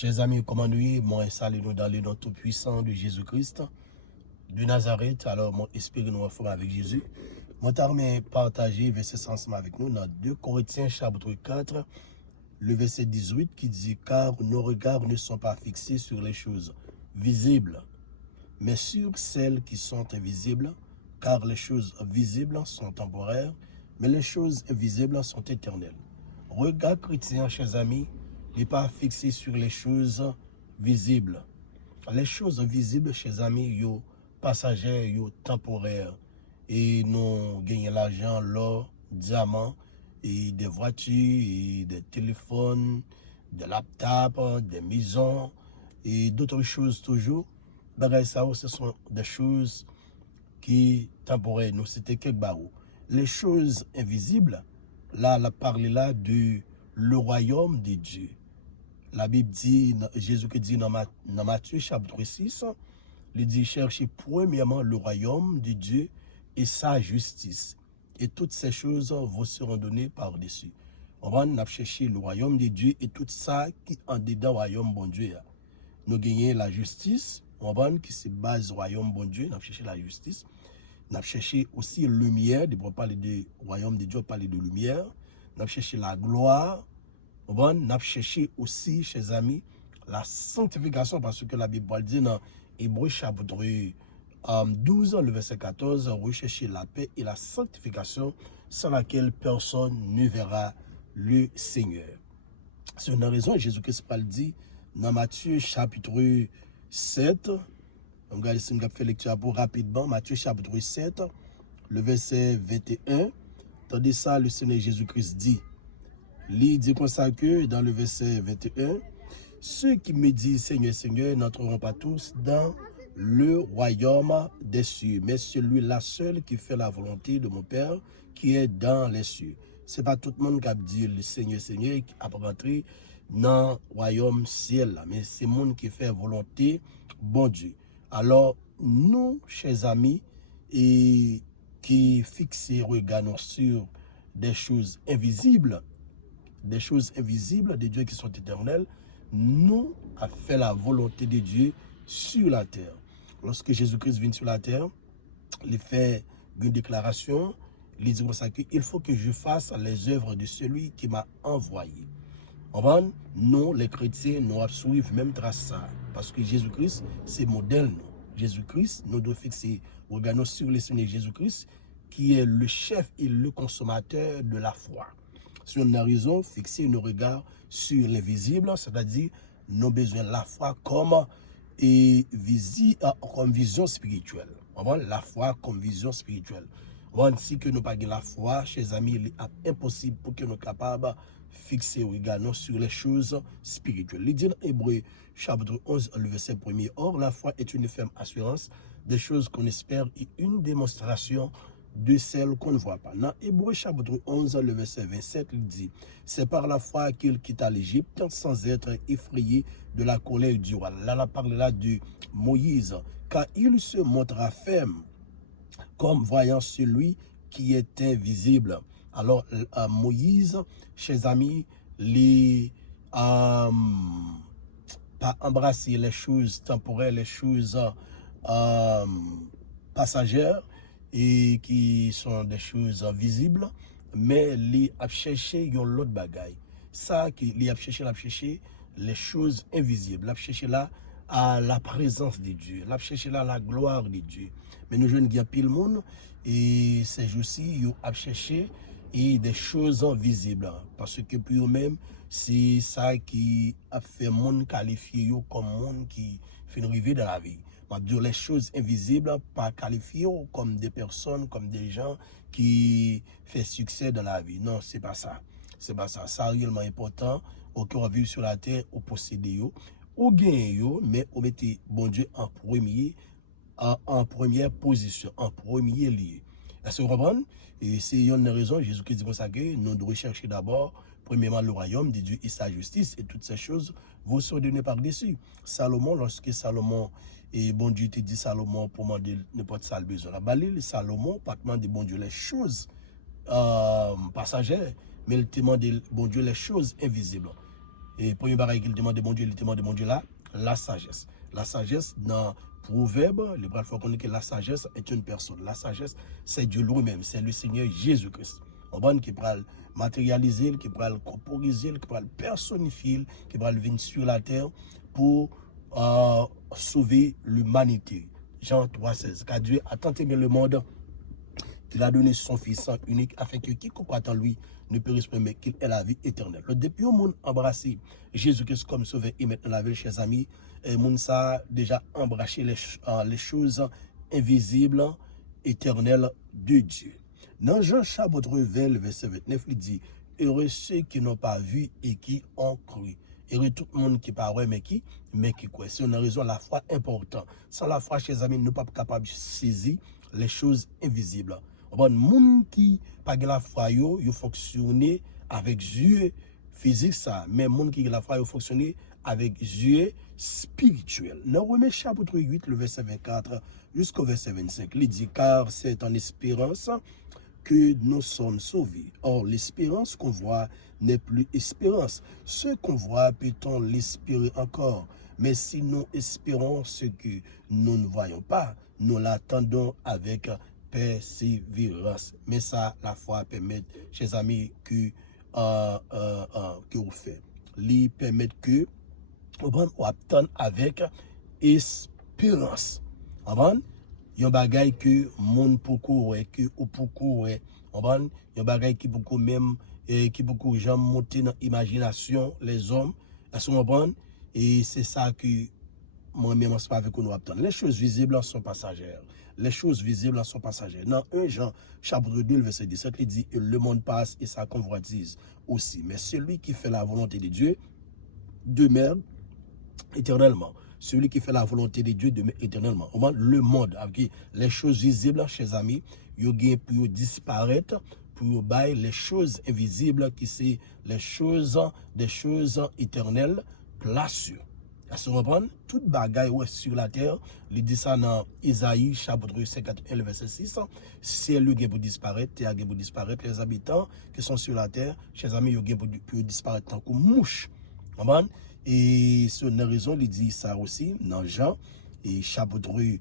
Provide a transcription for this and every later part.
Chers amis, comment nous moi installez-nous dans le nom tout puissant de Jésus-Christ de Nazareth. Alors, moi, espérez nous reformer avec Jésus. Moi, t'armé partager verset ensemble avec nous dans 2 Corinthiens chapitre 4, le verset 18 qui dit « Car nos regards ne sont pas fixés sur les choses visibles, mais sur celles qui sont invisibles, car les choses visibles sont temporaires, mais les choses invisibles sont éternelles. » Regard chrétien, chers amis, n'est pas fixé sur les choses visibles. Les choses visibles, chers amis, yo passagères, yo temporaires. Et nous gagnons l'argent, l'or, diamants, et des voitures, et des téléphones, des laptops, des maisons, et d'autres choses toujours. Bagay ça, ce sont des choses qui temporaires. Nous, c'était quelques barreaux. Les choses invisibles, là, la parle là de le royaume de Dieu. La Bible dit, Jésus qui dit dans Matthieu chapitre 6, il dit cherchez premièrement le royaume de Dieu et sa justice. Et toutes ces choses vous seront données par-dessus. On va chercher le royaume de Dieu et tout ça qui en dedans le royaume bon Dieu. Nous gagnons la justice, on va qui se base royaume bon Dieu, nous chercher la justice. Nous chercher aussi lumière, pour parler du royaume de Dieu, parler de lumière. Nous chercher la gloire. Nous avons cherché aussi, chers amis, la sanctification, parce que la Bible dit dans Hébreux chapitre 12, le verset 14, rechercher la paix et la sanctification sans laquelle personne ne verra le Seigneur. C'est une raison, Jésus-Christ dit dans Matthieu chapitre 7, on va faire lecture pour rapidement, Matthieu chapitre 7, le verset 21, tandis ça, le Seigneur Jésus-Christ dit, il dit comme ça que dans le verset 21, ceux qui me disent Seigneur, Seigneur n'entreront pas tous dans le royaume des cieux, mais celui-là seul qui fait la volonté de mon Père qui est dans les cieux. Ce n'est pas tout le monde qui a dit le Seigneur, Seigneur qui a rentré dans le royaume ciel, mais c'est le monde qui fait volonté, bon Dieu. Alors, nous, chers amis, et qui fixons regardons sur des choses invisibles, de Dieu qui sont éternelles, nous a fait la volonté de Dieu sur la terre. Lorsque Jésus-Christ vient sur la terre, il fait une déclaration, il dit comme ça qu'il faut que je fasse les œuvres de celui qui m'a envoyé. Nous, les chrétiens, nous suivons même trace ça, parce que Jésus-Christ, c'est modèle. Nous. Jésus-Christ, nous devons fixer, regardons sur le Seigneur Jésus-Christ, qui est le chef et le consommateur de la foi. Si on a raison, fixer nos regards sur l'invisible, c'est-à-dire nos besoins de la foi comme vision spirituelle. La foi comme vision spirituelle. Si que nous n'avons pas la foi, chers amis, il est impossible pour que nous soyons capables de fixer nos regards sur les choses spirituelles. Il dit dans Hébreux chapitre 11, le verset 1er, or la foi est une ferme assurance des choses qu'on espère et une démonstration de celles qu'on ne voit pas. Dans Hébreux chapitre 11, le verset 27, il dit, c'est par la foi qu'il quitta l'Égypte sans être effrayé de la colère du roi. Là, on parle là de Moïse, car il se montra ferme comme voyant celui qui est invisible. Alors, Moïse, chers amis, pas embrasser les choses temporelles, les choses passagères, et qui sont des choses visibles, mais il a cherché l'autre bagaille. Ça, il a cherché les choses invisibles, il a cherché là à la présence de Dieu, il a cherché là la gloire de Dieu. Mais nous jeunes, il y a pile monde, et ces jours-ci, il a cherché des choses visibles, parce que pour eux-mêmes, c'est ça qui a fait monde qualifié comme monde qui fait une rêver dans la vie. Les choses invisibles, pas qualifiées comme des personnes, comme des gens qui font succès dans la vie. Non, c'est pas ça. C'est pas ça. Ça réellement important. Au cœur vivre sur la terre, au posséder, au gagner, mais au mettre bon Dieu en première position, en premier lieu. Est-ce que vous comprenez? Et c'est une raison, Jésus-Christ dit comme ça que nous devons chercher d'abord, premièrement, le royaume de Dieu et sa justice, et toutes ces choses vont se donner par-dessus. Salomon, lorsque Salomon, et bon Dieu te dit Salomon pour demander n'importe ça le besoin. La balile, Salomon, pas demander bon Dieu les choses passagères, mais il te demande bon Dieu les choses invisibles. Et premier bagage qu'il demande de mon Dieu, il demande de mon Dieu là, la sagesse. La sagesse dans Proverbe, le bras faut connaître que la sagesse est une personne. La sagesse, c'est Dieu lui-même, c'est le Seigneur Jésus-Christ. On va qui va matérialiser, qui va corporiser, qui va personnifier, qui va venir sur la terre pour sauver l'humanité. Jean 3,16. Car Dieu a tant aimé le monde qu'il a donné son Fils unique afin que quiconque croit en lui ne périsse pas, mais qu'il ait la vie éternelle. Le depuis au monde embrassé Jésus-Christ comme sauveur et maintenant la vie, chers amis, et monde ça déjà embrassé les choses invisibles, éternelles de Dieu. Dans Jean chapitre 20, verset 29, il dit, heureux ceux qui n'ont pas vu et qui ont cru. Heureux tout le monde qui parle, mais qui croit. C'est une raison, la foi importante. Sans la foi, chers amis, nous ne sommes pas capables de saisir les choses invisibles. Bon, monde qui pas la foi yo fonctionner avec yeux physique ça, mais monde qui la foi yo fonctionner avec yeux spirituels. Dans Romains chapitre 8 le verset 24 jusqu'au verset 25, il dit car c'est en espérance que nous sommes sauvés. Or l'espérance qu'on voit n'est plus espérance. Ce qu'on voit peut-on l'espérer encore? Mais si nous espérons ce que nous ne voyons pas, nous l'attendons avec persévérance. Mais ça, la foi permet, chers amis, que vous faites. Lui permet que vous attendez avec espérance. Il y a un bagay que monde beaucoup que ou beaucoup il y a un bagay qui beaucoup même qui beaucoup gens monter dans imagination les hommes à ce moment et c'est ça que moi-même on se pas avec nous attendre. Les choses visibles sont passagères. Les choses visibles sont passagères. Dans 1 Jean chapitre 2 verset 17, il dit le monde passe et sa convoitise aussi, mais celui qui fait la volonté de Dieu demeure éternellement. Celui qui fait la volonté de Dieu demeure éternellement. Le monde, avec les choses visibles, chers amis, il pour disparaître, pour bailler les choses invisibles qui sont les choses, des choses éternelles, place. À ce moment, toute bagaille sur la terre, il dit ça dans Isaïe chapitre 51, verset 6. C'est le qui pour disparaître, terre qui pour disparaître, les habitants qui sont sur la terre, chers amis, ils pour disparaître tant que mouche. Et c'est une raison, il dit ça aussi dans Jean, et chapitre 2,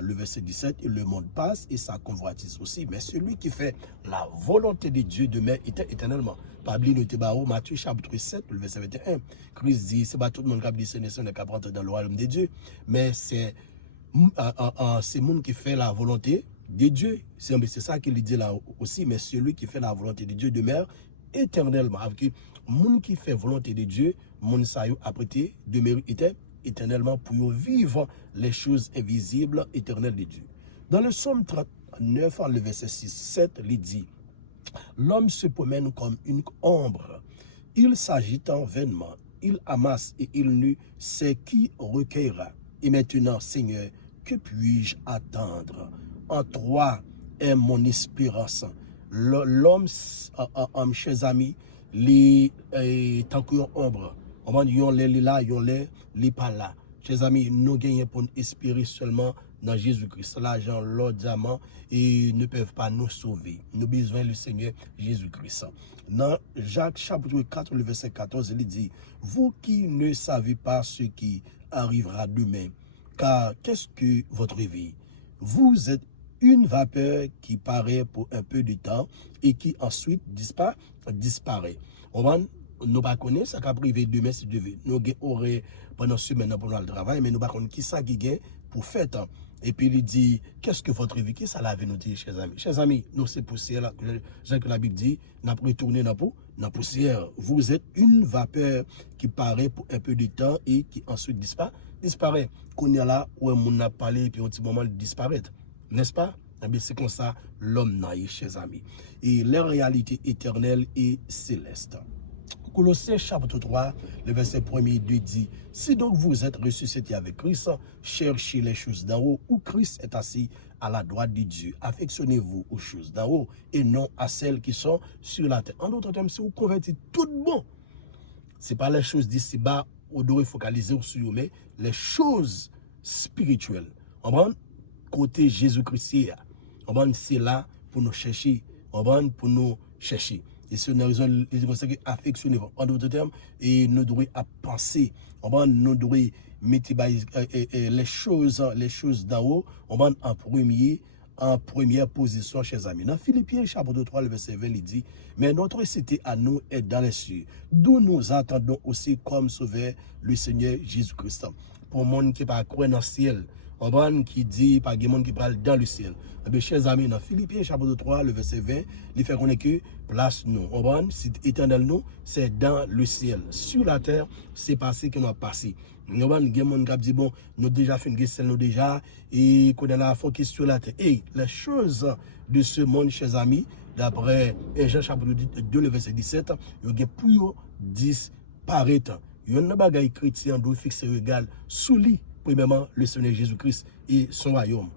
le verset 17, et le monde passe et ça convoitise aussi. Mais celui qui fait la volonté de Dieu demeure éternellement. Pabli Notebao, Matthieu chapitre 7, le verset 21. Christ dit, c'est pas tout le monde qui a dit, c'est qui a rentrer dans le royaume de Dieu. Mais c'est le monde qui fait la volonté de Dieu. C'est ça qu'il dit là aussi. Mais celui qui fait la volonté de Dieu demeure éternellement. Avec le monde qui fait volonté de Dieu, monde ça yo apprêté demeure éternellement pour vivre les choses invisibles éternelles de Dieu. Dans le psaume 39, le verset 6-7, il dit l'homme se promène comme une ombre, il s'agite vainement, il amasse et il ne sait qui recueillera. Et maintenant, Seigneur, que puis-je attendre? En toi est mon espérance. L'homme, chers amis, tant qu'une ombre. Yon les là, yon les pas là. Chers amis, nous gagnons pour espérer seulement dans Jésus-Christ. L'argent, l'or, diamant, et ne peuvent pas nous sauver. Nous avons besoin du Seigneur Jésus-Christ. Dans Jacques chapitre 4, le verset 14, il dit, vous qui ne savez pas ce qui arrivera demain, car qu'est-ce que votre vie? Vous êtes une vapeur qui paraît pour un peu de temps et qui ensuite disparaît. Nous ne connaissons pas ce qui a privé demain si Dieu veut. Nous aurons pendant semaine pour le travail, mais nous ne connaissons pas qui ça qui gagne pour faire. Et puis il dit, qu'est-ce que votre vie, qui ça la veut nous dire, chers amis? Chers amis, nous c'est poussière, que la Bible dit, n'a retourné dans la poussière. Vous êtes une vapeur qui paraît pour un peu de temps et qui ensuite disparaît. Qu'on y a là où on a parlé et puis un petit moment il disparaît. N'est-ce pas? C'est comme ça l'homme naïf, chers amis. Et la réalité éternelle et céleste. Colossiens chapitre 3, le verset 1er dit, si donc vous êtes ressuscités avec Christ, cherchez les choses d'en haut où Christ est assis à la droite de Dieu. Affectionnez-vous aux choses d'en haut et non à celles qui sont sur la terre. En d'autres termes, si vous convertissez tout bon, ce n'est pas les choses d'ici bas, vous devez focaliser sur vous, mais les choses spirituelles. On prend côté Jésus-Christ, c'est là pour nous chercher. On prend pour nous chercher. Et c'est une raison, il dit que affectionner, en d'autres termes, et nous devons penser, nous devons mettre les choses d'en haut, en première position, chers amis. Dans Philippiens, chapitre 3, le verset 20, il dit, mais notre cité à nous est dans les cieux, d'où nous attendons aussi comme sauveur le Seigneur Jésus-Christ. Pour le monde qui n'est pas croire dans le ciel, qui dit, pas de monde qui parle dans le ciel. Eh bien, chers amis, dans Philippiens, chapitre 3, le verset 20, il fait qu'on est que place nous. C'est éternel nous, c'est dans le ciel. Sur la terre, c'est passé que nous avons passé. Il y a des gens qui disent, bon, nous déjà fait une question, nous déjà, et qu'on a la focus sur la terre. Et les choses de ce monde, chers amis, d'après Jean chapitre 2, le verset 17, il y a pour disparaître. Il y a un bagage chrétien doit fixer égal sous lui, premièrement, le Seigneur Jésus-Christ et son royaume.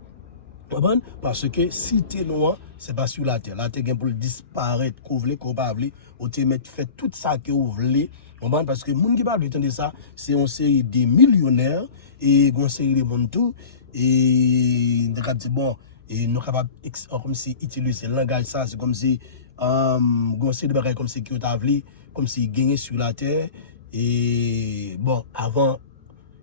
Parce que si tu es noir, ce n'est pas sur la terre. La terre est pour disparaître, qu'on veut, qu'on pas veut, on te met fait tout ça que vous voulez. Parce que les gens qui parlent de ça, c'est une série de millionnaires et une série de monde tout. Et bon, et nous sommes capables comme si utiliser le langage, ça, c'est comme si une série de bagages comme si qui comme si gagner sur la terre. Et bon, avant,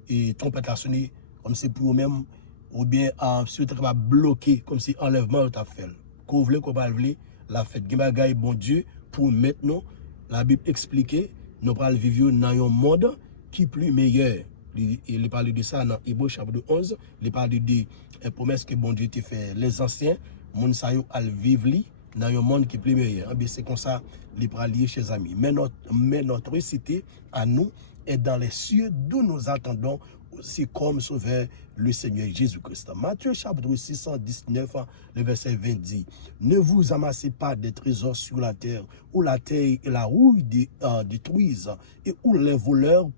et trompette a sonné, comme c'est pour eux-mêmes. Ou bien si vous êtes bloqué, comme si enlèvement vous a fait. Qu'on voulait, qu'on pas voulait, la fête. Il y a des bon Dieu pour maintenant, la Bible explique, nous allons vivre dans un monde qui est plus meilleur. Il parle de ça dans Hébreux chapitre 11, il parle de promesses que bon Dieu t'a fait. Les anciens, moun sa yo al vivre dans un monde qui est plus meilleur. C'est comme ça, il parle lié chez amis. Mais notre cité à nous est dans les cieux d'où nous attendons aussi comme sauveur le Seigneur Jésus-Christ. Matthieu chapitre 619, le verset 20 dit, ne vous amassez pas des trésors sur la terre, où la terre et la rouille détruisent, et où les voleurs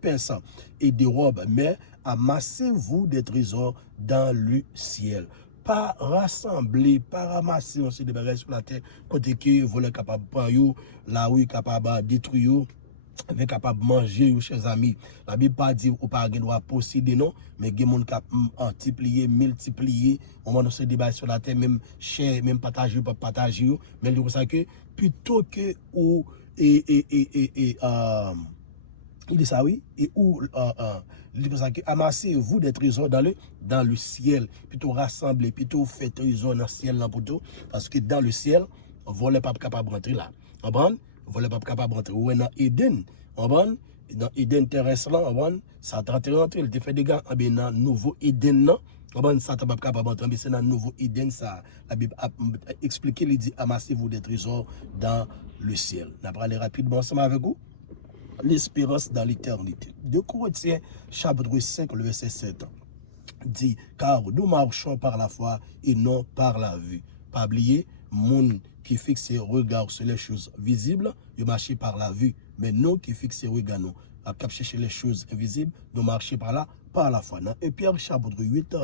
percent et dérobent, mais amassez-vous des trésors dans le ciel. Pas rassembler, pas ramasser aussi des bagages sur la terre, côté que vous êtes capable de prendre, la rouille capable de détruire, avec capable de manger, chers amis. La Bible pas dit ou pas doit posséder non, mais il y a des gens qui multiplier, on va se débattre sur la terre, même cher, même partager ou pas partager, mais c'est ça que plutôt que ou il dit ça oui, et où il dit ça que amassez-vous des trésors dans le ciel, plutôt rassembler, plutôt faire trésors dans le ciel là plutôt, parce que dans le ciel, on volet pas capable de rentrer là. Vous voulez pas capable de rentrer. Ou dans Eden, dans Eden terrestre là, ça t'a rentré, il te fait des gars, dans nouveau Eden là, ça t'a pas capable de rentrer, mais c'est dans nouveau Eden ça. La Bible a expliqué, il dit amassez-vous des trésors dans le ciel. On va parler rapidement ensemble avec vous. L'espérance dans l'éternité. 2 Corinthiens chapitre 5, le verset 7 dit, car nous marchons par la foi et non par la vue. Pas oublier, monde qui fixe ses regards sur les choses visibles, nous marchons par la vue. Mais nous qui fixons ses regards, nous, à chercher les choses invisibles, nous marchons par la foi. Dans 1 Pierre chapitre 8,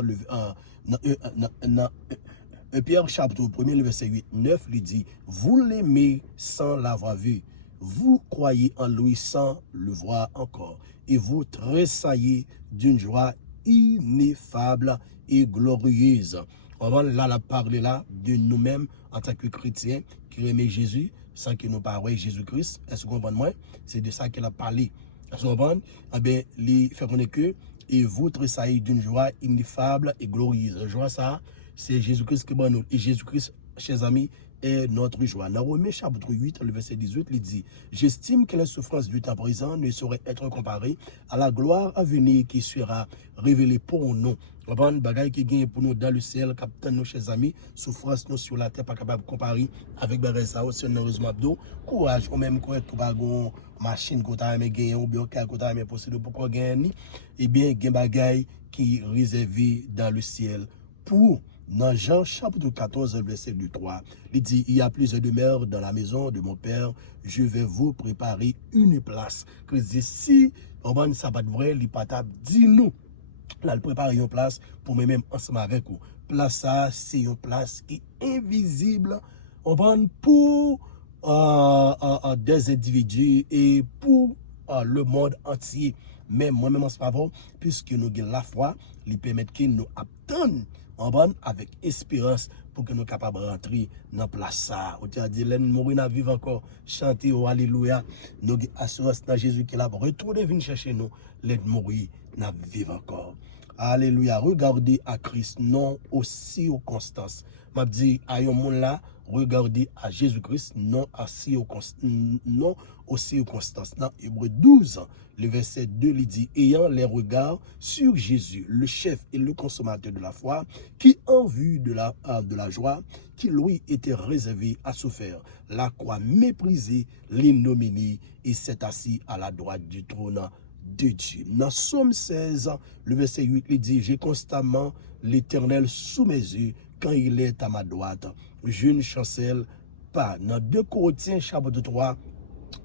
Pierre chapitre 1, le verset 8, 9, il dit, vous l'aimez sans l'avoir vu. Vous croyez en lui sans le voir encore. Et vous tressaillez d'une joie ineffable et glorieuse. On va là parler là de nous-mêmes en tant que chrétiens qui aiment Jésus sans que nous parlions Jésus-Christ. Est-ce que vous comprenez moi? C'est de ça qu'elle a parlé. Est-ce que vous comprenez? Eh bien, il fait qu'on est que et vous tressaillez d'une joie ineffable et glorieuse. Joie ça, c'est Jésus-Christ qui est bon. Et Jésus-Christ, chers amis, est notre joie. Dans Romains chapitre 8, le verset 18, il dit, j'estime que les souffrances du temps présent ne sauraient être comparées à la gloire à venir qui sera révélée pour nous. On va bagaille qui gagne pour nous dans le ciel, capitaine, nos chers amis, souffrance nous sur la terre, pas capable de comparer avec bagaille ça aussi, heureusement, abdo, courage, ou même quoi, tout bagon, machine, qu'on t'a aimé gagner, ou bien, qu'on t'a aimé posséder pour qu'on gagne, eh bien, gagne bagaille qui est réservé dans le ciel pour dans Jean chapitre 14, verset 3, il dit, il y a plusieurs demeures dans la maison de mon Père, je vais vous préparer une place. Que si on va ça pas de vrai, il pas dit nous, là, il prépare une place pour moi-même ensemble avec vous. Place ça, c'est une place qui est invisible, on va pour des individus et pour le monde entier. Mais moi-même, en ce moment, puisque nous avons la foi, il permet que nous attendons avec espérance pour que nous soyons capables de rentrer dans la place. On a dit, nous mourons à vivre encore, chanter, oh, alléluia. Nous avons assurance dans Jésus qui est là, retourner venir chercher nous, nous mourir, nous vivre encore. Alléluia. Regardez à Christ, non aussi aux constances. M'a dit, à un monde là, regardez à Jésus-Christ, non aussi aux constances. Dans Hébreux 12, le verset 2, il dit, ayant les regards sur Jésus, le chef et le consommateur de la foi, qui en vue de la joie, qui lui était réservé à souffrir, la croix méprisée, l'ignominie, et s'est assis à la droite du trône de Dieu. Dans Somme 16, le verset 8, il dit, j'ai constamment l'Éternel sous mes yeux quand il est à ma droite. Je ne chancelle pas. Dans 2 Corinthiens, chapitre 3,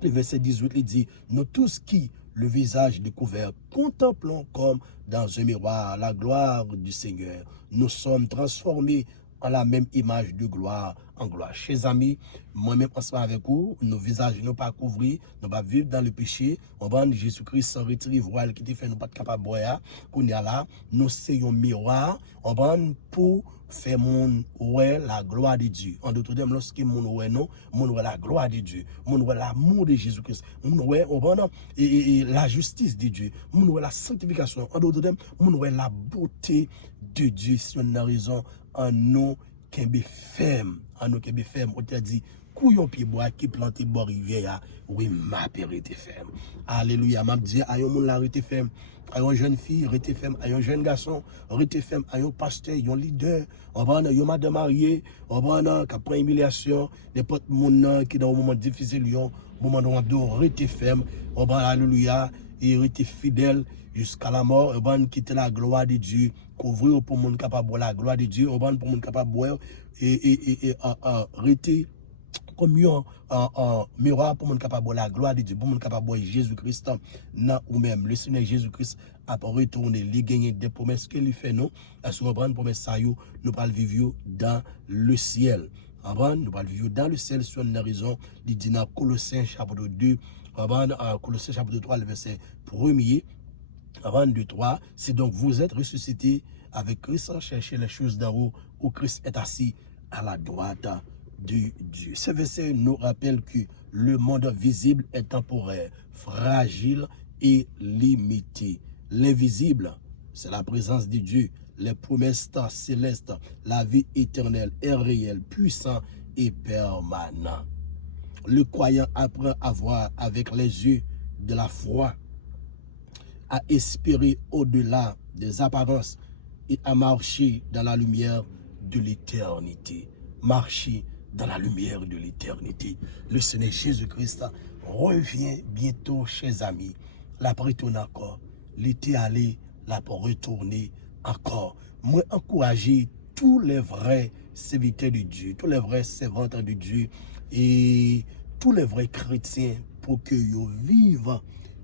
le verset 18, il dit, nous tous qui, le visage découvert, contemplons comme dans un miroir la gloire du Seigneur, nous sommes transformés en la même image de gloire en gloire. Chers amis, moi-même ensemble avec vous, nos visages ne pas couvrir, nous pas vivre dans le péché. On va Jésus-Christ sans retirer voile qui te fait nous pas capable de boire. Qu'on y a là, nous c'est un miroir. On va pour faire mon ouais la gloire de Dieu. En d'autres termes, lorsque mon ouais non, mon ouais la gloire de Dieu, mon ouais l'amour de Jésus-Christ, mon ouais on va et la justice de Dieu, mon ouais la sanctification. En d'autres termes, mon ouais la beauté de Dieu. Si on a raison en nous qu'un ferme, en nous qu'un ferme, on t'a dit couillon pied bois qui planté bord rivière, oui ma père était ferme. Alléluia, m'a dit à un monde la rete ferme. À une jeune fille, rete ferme, à un jeune garçon, rete ferme, à un pasteur, un leader, on va un madame mariée, on va qui prend humiliation, n'importe monde qui dans un moment difficile, un moment de rete ferme, on va alléluia, et rete fidèle jusqu'à la mort, on va quitter la gloire de Dieu, couvrir pour monde capable la gloire de Dieu, on va pour monde capable boire et rete comme un miroir pour mon capable la gloire de Dieu, pour mon capable Jésus-Christ dans ou même le Seigneur Jésus-Christ a retourné, il gagner des promesses que lui fait nous, à ce reprendre promesse ça nous allons vivre dans le ciel. Avant nous allons vivre dans le ciel sur une raison il dit dans Colossiens chapitre 2, avant Colossiens chapitre 3 le verset 1er, avant 2 3, c'est donc vous êtes ressuscités avec Christ, cherchez les choses d'en haut où Christ est assis à la droite de Dieu. Ce verset nous rappelle que le monde visible est temporaire, fragile et limité. L'invisible, c'est la présence de Dieu. Les promesses célestes, la vie éternelle est réelle, puissant et permanent. Le croyant apprend à voir avec les yeux de la foi, à espérer au-delà des apparences et à marcher dans la lumière de l'éternité. Marcher dans la lumière de l'éternité. Le Seigneur Jésus-Christ revient bientôt, chers amis. La retourne encore. L'été allé, la retourner encore. Moi, encourager tous les vrais serviteurs de Dieu, tous les vrais servantes de Dieu et tous les vrais chrétiens pour que ils vivent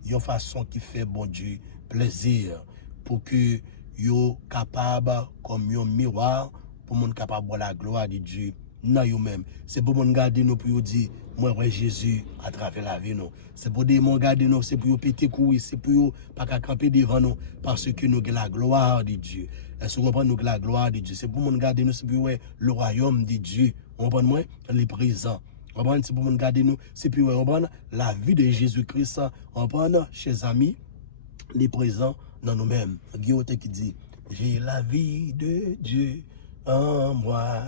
de façon qui fait bon Dieu plaisir, pour que ils capables comme un miroir, pour mon capable de la gloire de Dieu. Non, même. C'est pour mon garder nous pour dire, moi, ouais, Jésus à travers la vie, nous. C'est pour dire, mon garder nous, c'est pour péter courir, c'est pour pas camper devant nous, parce que nous avons la gloire de Dieu. Est-ce que vous comprenez, nous avons la gloire de Dieu? C'est pour mon garder nous, c'est pour le royaume de Dieu. Vous comprenez, moi, les présents. Vous comprenez, c'est pour mon garder nous, c'est pour la vie de Jésus-Christ. Vous comprenez, chers amis, les présents dans nous-mêmes. Guillaume qui dit, j'ai la vie de Dieu en moi.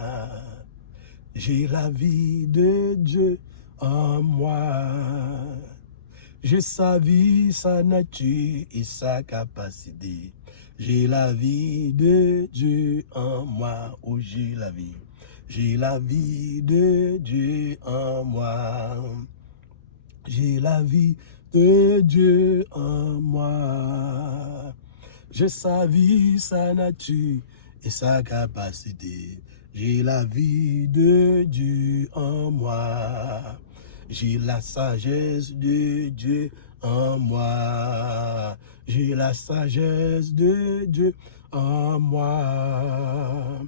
J'ai la vie de Dieu en moi. J'ai sa vie, sa nature et sa capacité. J'ai la vie de Dieu en moi. Oh, j'ai la vie. J'ai la vie de Dieu en moi. J'ai la vie de Dieu en moi. J'ai sa vie, sa nature et sa capacité. J'ai la vie de Dieu en moi. J'ai la sagesse de Dieu en moi. J'ai la sagesse de Dieu en moi.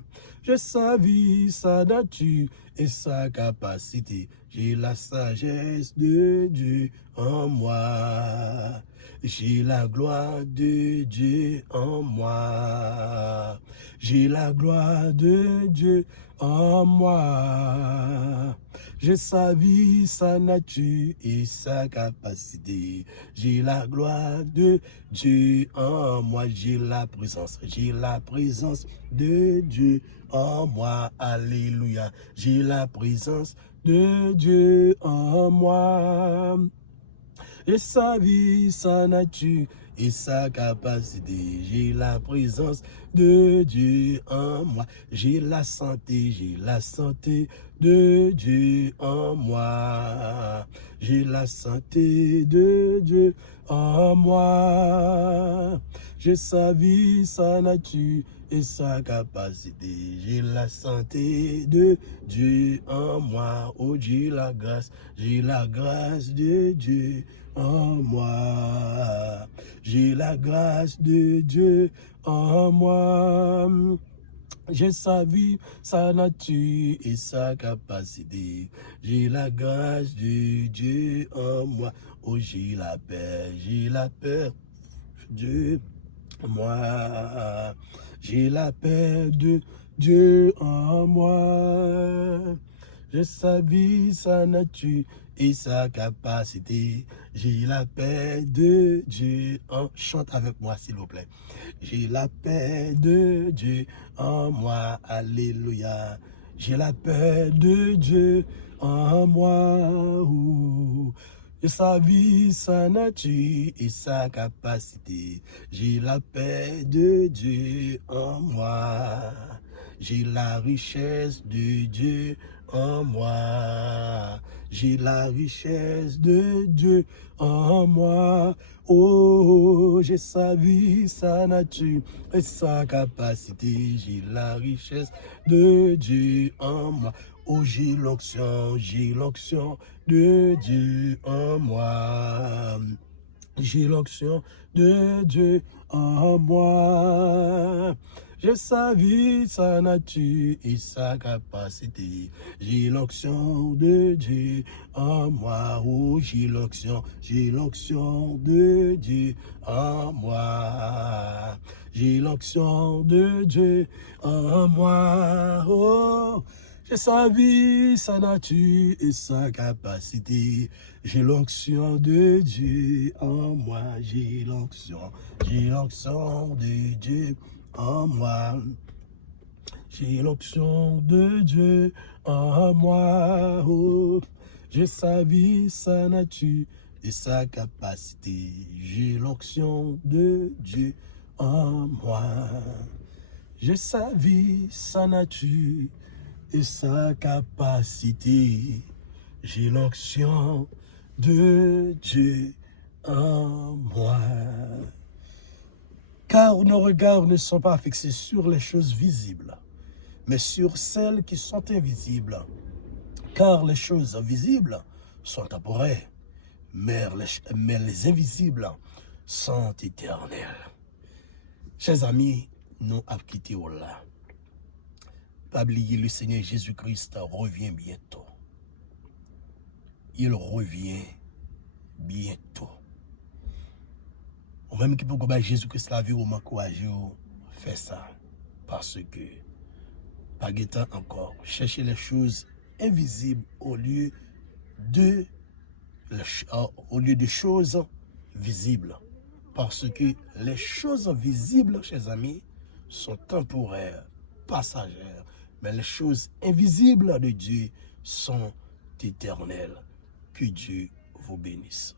J'ai sa vie, sa nature et sa capacité. J'ai la sagesse de Dieu en moi. J'ai la gloire de Dieu en moi. J'ai la gloire de Dieu en moi. J'ai sa vie, sa nature et sa capacité. J'ai la gloire de Dieu en moi. J'ai la présence de Dieu en moi. Alléluia. J'ai la présence de Dieu en moi. Et sa vie, sa nature et sa capacité. J'ai la présence de Dieu en moi. J'ai la santé de Dieu en moi. J'ai la santé de Dieu en moi. J'ai sa vie, sa nature et sa capacité. J'ai la santé de Dieu en moi. Oh, j'ai la grâce de Dieu en moi. J'ai la grâce de Dieu en moi. J'ai sa vie, sa nature et sa capacité. J'ai la grâce de Dieu en moi. Oh, j'ai la paix de moi. J'ai la paix de Dieu en moi. J'ai sa vie, sa nature et sa capacité. J'ai la paix de Dieu en... Chante avec moi, s'il vous plaît. J'ai la paix de Dieu en moi. Alléluia. J'ai la paix de Dieu en moi. J'ai sa vie, sa nature et sa capacité. J'ai la paix de Dieu en moi. J'ai la richesse de Dieu en moi. J'ai la richesse de Dieu en moi. Oh, j'ai sa vie, sa nature et sa capacité. J'ai la richesse de Dieu en moi. Oh, j'ai l'onction de Dieu en moi. J'ai l'onction de Dieu en moi. J'ai sa vie, sa nature et sa capacité. J'ai l'onction de Dieu en moi. Oh, j'ai l'onction de Dieu en moi. J'ai l'onction de Dieu en moi. Oh, j'ai sa vie, sa nature et sa capacité. J'ai l'onction de Dieu en moi. J'ai l'onction de Dieu en moi. J'ai l'onction de Dieu en moi. Oh, j'ai sa vie, sa nature et sa capacité. J'ai l'onction de Dieu en moi. J'ai sa vie, sa nature et sa capacité. J'ai l'onction de Dieu en moi. Car nos regards ne sont pas fixés sur les choses visibles, mais sur celles qui sont invisibles. Car les choses visibles sont temporaires, mais les invisibles sont éternels. Chers amis, nous avons quitté là. Pas oublier, le Seigneur Jésus-Christ revient bientôt. Il revient bientôt. Ou même qui peut que Jésus-Christ la vie ou m'encourager faire ça. Parce que, pas de temps encore, chercher les choses invisibles au lieu de choses visibles. Parce que les choses visibles, chers amis, sont temporaires, passagères. Mais les choses invisibles de Dieu sont éternelles. Que Dieu vous bénisse.